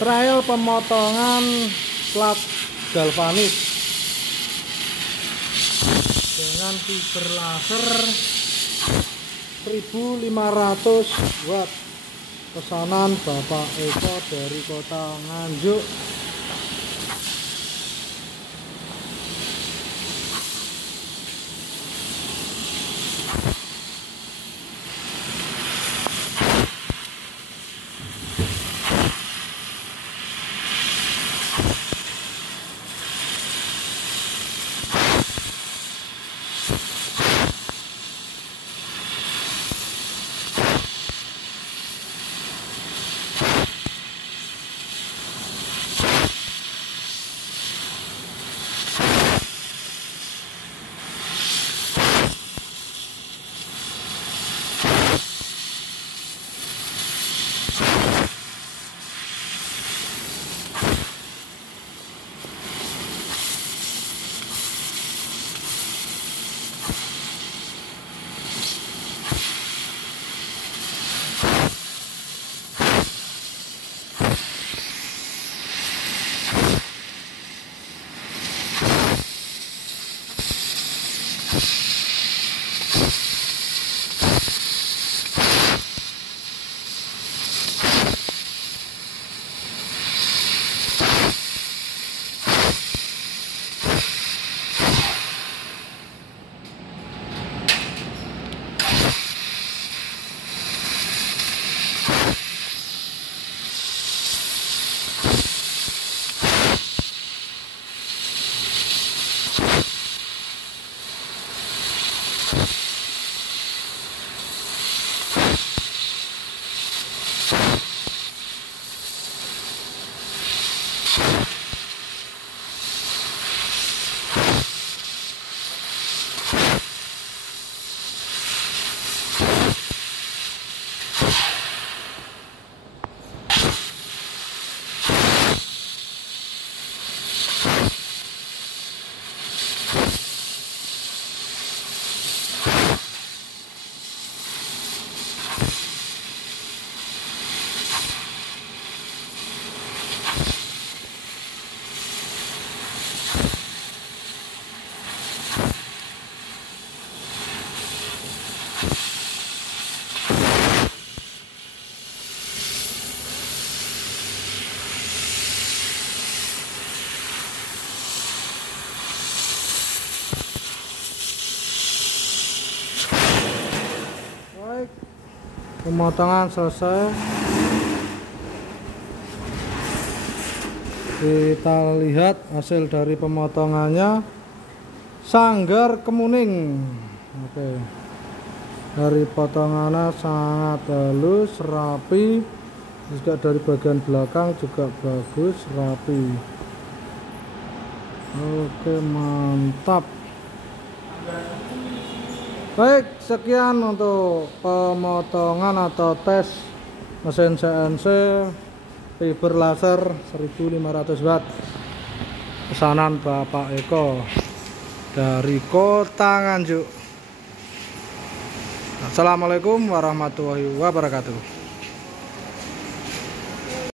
Trial pemotongan plat galvanis dengan fiber laser 1500 watt, pesanan Bapak Eko dari kota Nganjuk. Pemotongan selesai. Kita lihat hasil dari pemotongannya, sanggar kemuning. Oke, dari potongannya sangat halus, rapi. Juga dari bagian belakang juga bagus, rapi. Oke, mantap. Baik, sekian untuk pemotongan atau tes mesin CNC fiber laser 1500 watt, pesanan Bapak Eko dari kota Nganjuk. Assalamualaikum warahmatullahi wabarakatuh.